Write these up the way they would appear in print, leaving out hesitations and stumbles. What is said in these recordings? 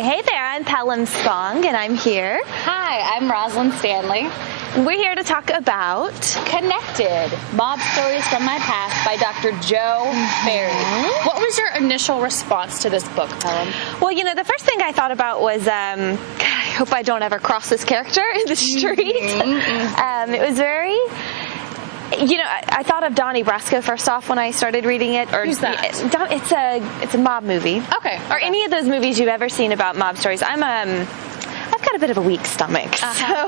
Hey there, I'm Pelham Spong, and I'm here. Hi, I'm Rosalind Stanley. We're here to talk about Connected, Mob Stories from My Past by Dr. Joe Ferry. What was your initial response to this book, Pelham? Well, you know, the first thing I thought about was, I hope I don't ever cross this character in the street. It was very... You know, I thought of Donnie Brasco first off when I started reading it. Who's that? It's a mob movie. Okay. Or any of those movies you've ever seen about mob stories. I've got a bit of a weak stomach. So,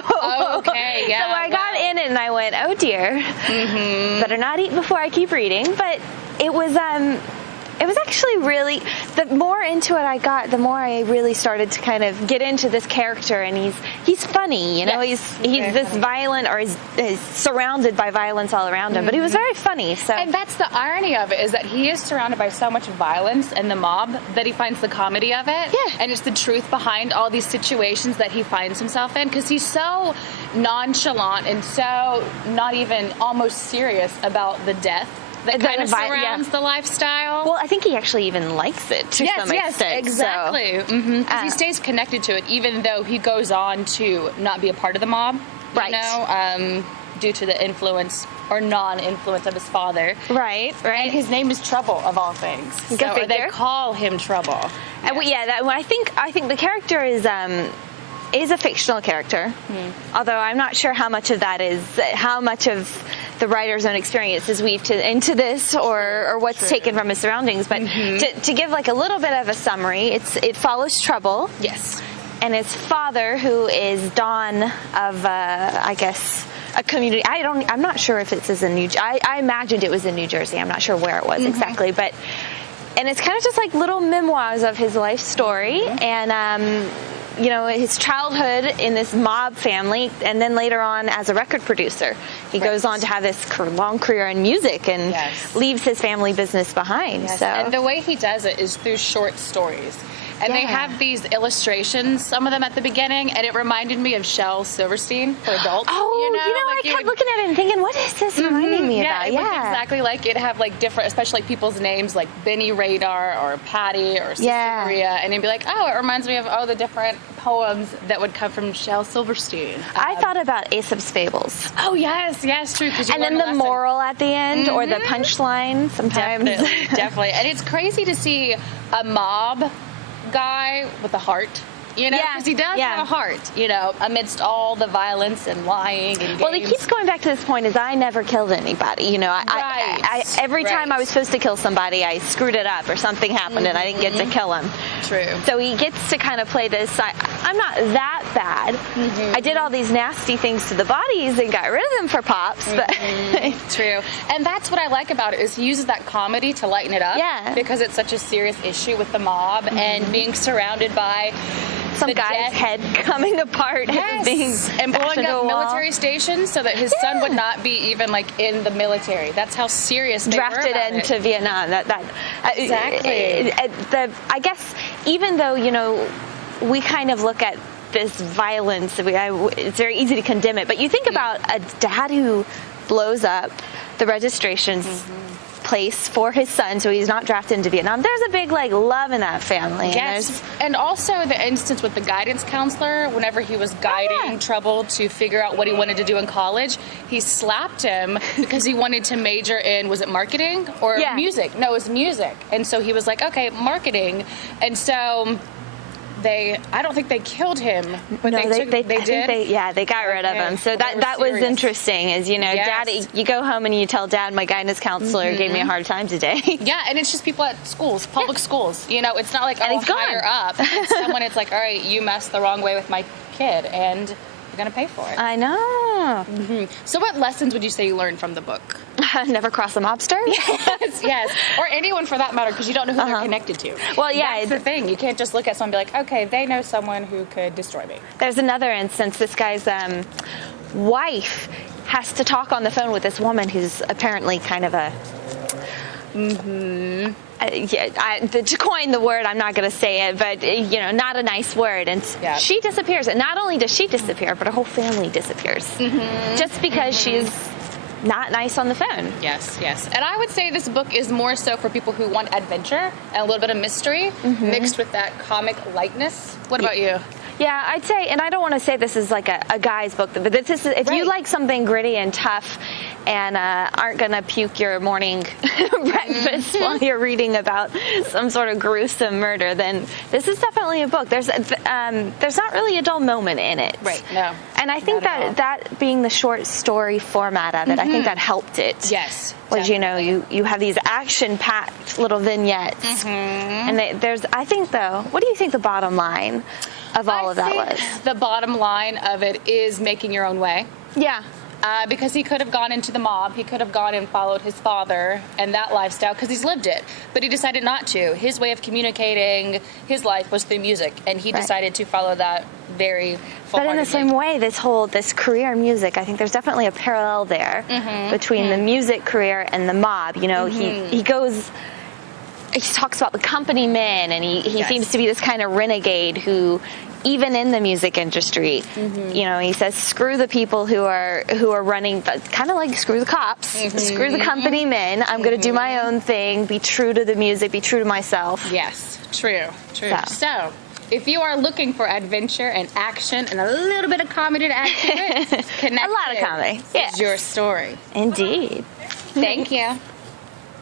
okay, yeah. So I got in it and I went, oh dear, better not eat before I keep reading. But it was actually really, the more into it I got, the more I really started to kind of get into this character, and he's funny, you know, Yes. he's this violent, or is surrounded by violence all around him, but he was very funny. So, and that's the irony of it, is that he is surrounded by so much violence and the mob that he finds the comedy of it. Yeah. And it's the truth behind all these situations that he finds himself in, because he's so nonchalant and so not even almost serious about the death that kind of surrounds the lifestyle. Well, I think he actually even likes it to some extent. Yes, exactly. So. He stays connected to it, even though he goes on to not be a part of the mob. Right. You know, due to the influence or non-influence of his father. Right. And his name is Trouble, of all things. So they call him Trouble. Yes. I think the character is a fictional character. Although I'm not sure how much of that is how much of the writer's own experience is weaved into this, or what's taken from his surroundings. But to give like a little bit of a summary, it follows Trouble. Yes. And his father, who is Don of, I guess, a community. I'm not sure if it says in I imagined it was in New Jersey. I'm not sure where it was exactly, but. And it's kind of just like little memoirs of his life story, and you know, his childhood in this mob family, and then later on as a record producer. He goes on to have this long career in music and leaves his family business behind. Yes. So. And the way he does it is through short stories. And they have these illustrations, some of them at the beginning, and it reminded me of Shel Silverstein for adults. Oh, I kept looking at it and thinking, what is this reminding me about? It looked exactly like it. Have like different, especially like people's names like Benny Radar or Patty or Sister Maria, and it'd be like, oh, it reminds me of the different poems that would come from Shel Silverstein. I thought about Aesop's Fables. Oh yes, true. And then the moral at the end, or the punchline sometimes. Definitely. And it's crazy to see a mob guy with a heart, you know, because he does have a heart, you know, amidst all the violence and lying and games. Well, he keeps going back to this point, is I never killed anybody, you know. Every time I was supposed to kill somebody, I screwed it up or something happened and I didn't get to kill him. True. So he gets to kind of play this, I'm not that bad. I did all these nasty things to the bodies and got rid of them for pops. But True. And that's what I like about it, is he uses that comedy to lighten it up. Yeah. Because it's such a serious issue with the mob and being surrounded by some guy's head coming apart and blowing up military stations so that his son would not be even like in the military. That's how serious they drafted were about into Vietnam. Exactly. I guess even though, you know, we kind of look at this violence, it's very easy to condemn it. But you think about a dad who blows up the registrations place for his son, so he's not drafted into Vietnam. There's a big love in that family. Yes, and also the instance with the guidance counselor, whenever he was guiding Trouble to figure out what he wanted to do in college, he slapped him because he wanted to major in, was it marketing or music? No, it was music. And so he was like, okay, marketing. And so I don't think they killed him, but they did. They got rid of him. So that was interesting. Is, you know, Daddy, you go home and you tell Dad, my guidance counselor gave me a hard time today. Yeah, and it's just people at schools, public schools. You know, it's not like higher up. It's someone. It's like, all right, you messed the wrong way with my kid, and you're gonna pay for it. I know. So, what lessons would you say you learned from the book? Never cross a mobster. Yes, or anyone for that matter, because you don't know who they're connected to. Well, that's the thing. You can't just look at someone and be like, okay, they know someone who could destroy me. There's another instance. This guy's wife has to talk on the phone with this woman who's apparently kind of a. To coin the word, I'm not going to say it, but, you know, not a nice word. And she disappears. And not only does she disappear, but her whole family disappears. Just because she's not nice on the phone. Yes, yes. And I would say this book is more so for people who want adventure and a little bit of mystery mixed with that comic lightness. What about you? Yeah, I'd say, and I don't want to say this is like a guy's book, but this is, if you like something gritty and tough and aren't going to puke your morning breakfast while you're reading about some sort of gruesome murder, then this is definitely a book. There's not really a dull moment in it. Right, no. And I think that being the short story format of it, I think that helped it. Yes. Was, you know, you have these action-packed little vignettes. And I think, though, what do you think the bottom line of all of that was? The bottom line of it is making your own way. Yeah. Because he could have gone into the mob, he could have gone and followed his father and that lifestyle because he's lived it, but he decided not to. His way of communicating his life was through music, and he decided to follow that very full-heartedly. But in the same way, this career in music, I think there's definitely a parallel there between the music career and the mob. You know, he talks about the company men, and he seems to be this kind of renegade who, even in the music industry, you know, he says, screw the people who are running, kind of like screw the cops, screw the company men. I'm going to do my own thing, be true to the music, be true to myself. Yes, true. So, if you are looking for adventure and action and a little bit of comedy to add to it, Connected a lot of comedy. is your story. Indeed. Thank you.